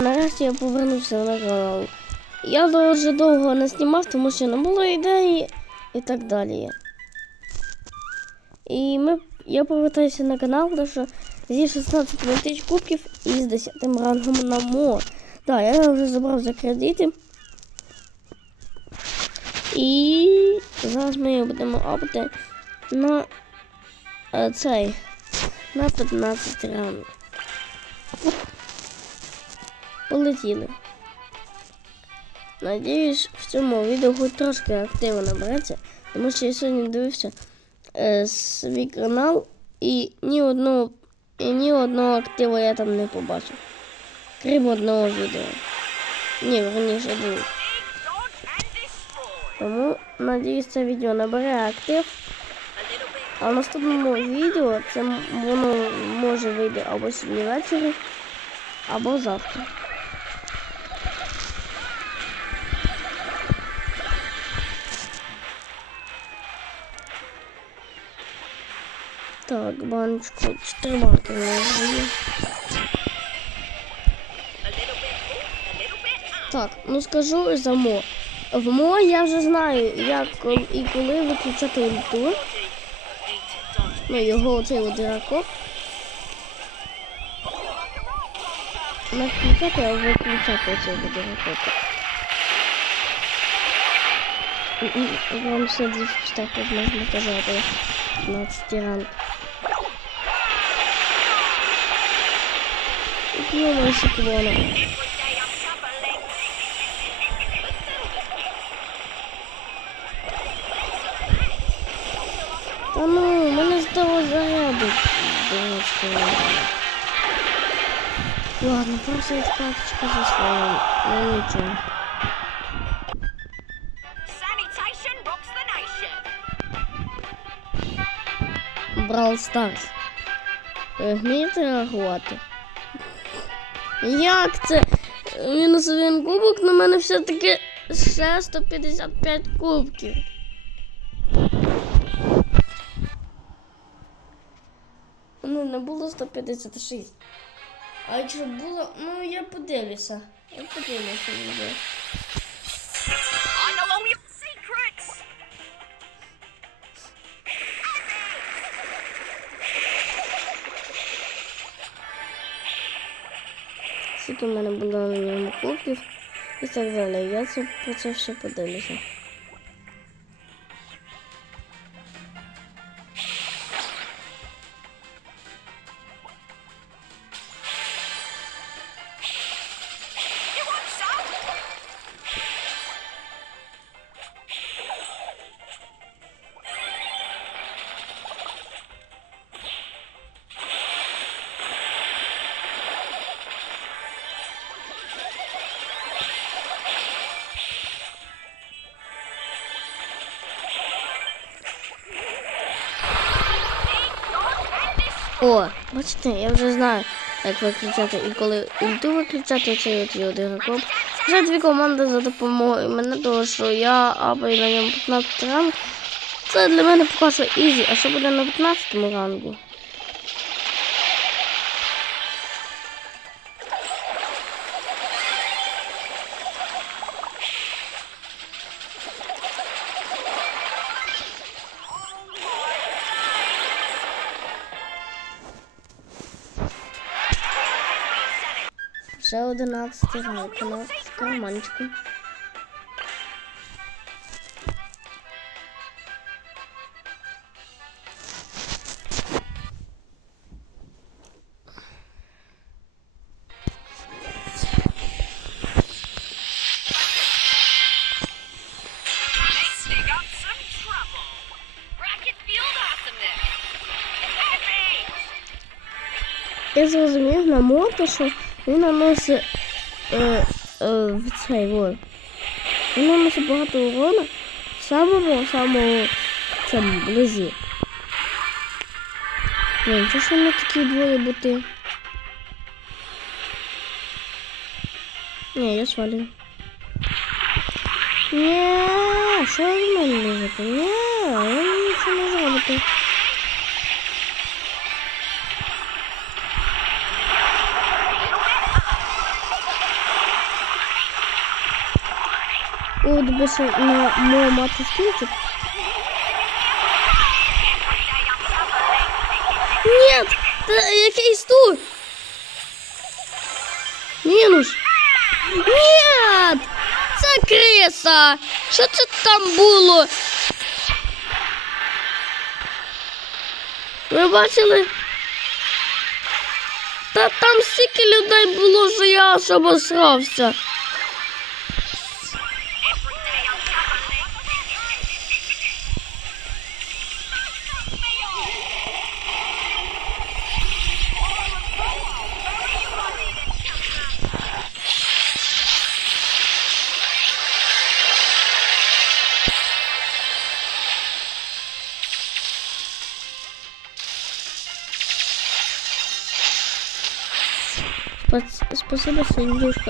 Нарешті я повернувся на канал. Я дуже довго не знімав, тому що не було ідеї і так далі. І ми, я повертаюся на канал, тому що зі 16 тисяч кубків і з 10 рангом на мо. Так, я вже забрав за кредити. І зараз ми будемо апати на е, цей на 15 ранг. Полетіли. Надіюсь, в цьому відео хоч трошки активу набереться, тому що я сьогодні дивився е, свій канал і ні одного, і ні одного активу я там не побачив. Крім одного відео. Ні, верніше двох. Тому, надіюсь, це відео набере актив. А в наступному відео це воно може вийти або сьогодні ввечері, або завтра. Так, баночку, банки у. Так, ну скажу за мо. В мо я вже знаю, як і коли виключати ульту. Ну, його оцей от. Не включати, а виключати оцей от диракоп. Вам все так от можна казати. 15 ранг. П'ємо секвона. Та ну, мене здало заряду. Дурачка. Ладно, просто від карточка за своєю. Ну нічого. Sanitation rocks the nation. Як це? Мінус один кубок, на мене все-таки ще 155 кубків. Ну, не було 156. А якщо було, ну я подивлюся. Я подивлюся Скільки в мене було на ньому кубків і так далі. Я це про це все подивлюся. О, бачите, я вже знаю, як виключати і коли ульту виключати це от його дирокоп. Вже дві команди за допомогою мене, того що я або на ньому 15 ранг. Це для мене поки що ізі, а що буде на 15 рангу? Ще 11 ранг у нас в карманчику. Я зрозумів на мото, що він наносить е, е, в цей вот. Він наносить багато урона в самому самому цьому близі. Блін, чого ж вони такі двоє бути? Ні, я свалю. Ні, що ви в мене лежите? Ні, я нічого не зробити. Дивися, на мою мати скінчик. Ні, та якийсь тут. Мінус. Це криса! Що це там було? Ви бачили? Та там стільки людей було, що я аж обосрався. Спас- Спасибо,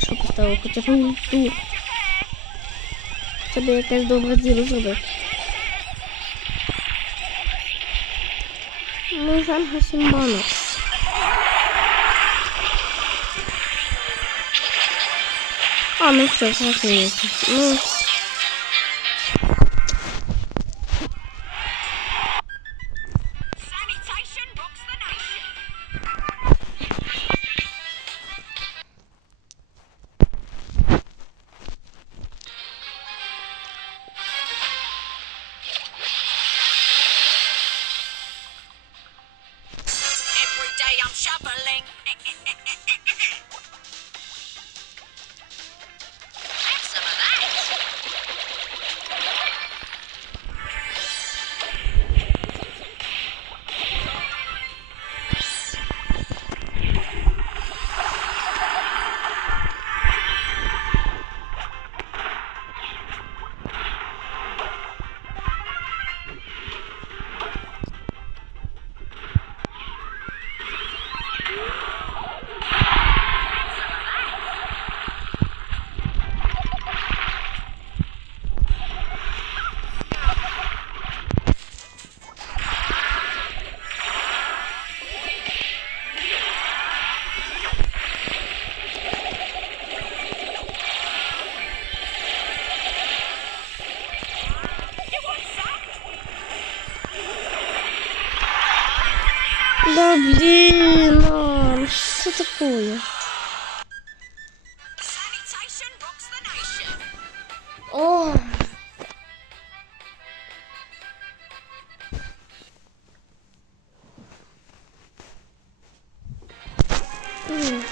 що поставив хоча б ульту. Тобі якесь добре діло зробив. Ну, Жанга Сімбана. А, ну все, зрозумілося. Ну, Да блин, что такое? О! Mm.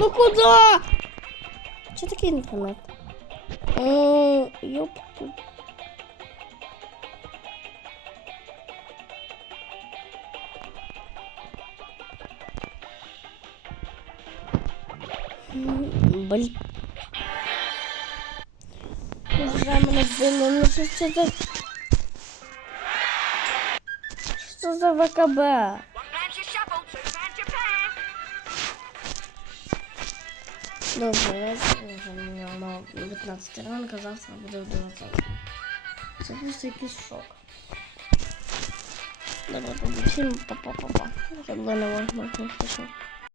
Ну куда? Что такие интернет? О, ёпту. М, Блін. Вже мене вбили, ну що це за... Що це за ВКБ? Добре, я на 19 ранку, завтра буде в 19. Це просто якийсь шок. Добре, всім па-па-па-па. Це було не можна, що.